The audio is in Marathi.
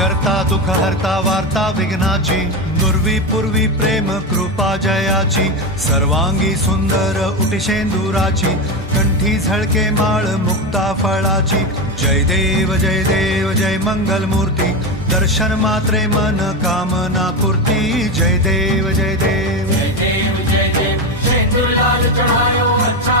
करता दुःख हरता वार्ता विघ्नाची, नुरवी पूर्वी प्रेम कृपा जयाची, सर्वांगी सुंदर उटी शेंदुराची, कंठी झळके माळ मुक्ता फळाची. जय देव जय मंगल मूर्ती, दर्शन मात्रे मन कामना पूर्ती. जय देव जय देव शेंदूर लाल चढ़ायो अच्छा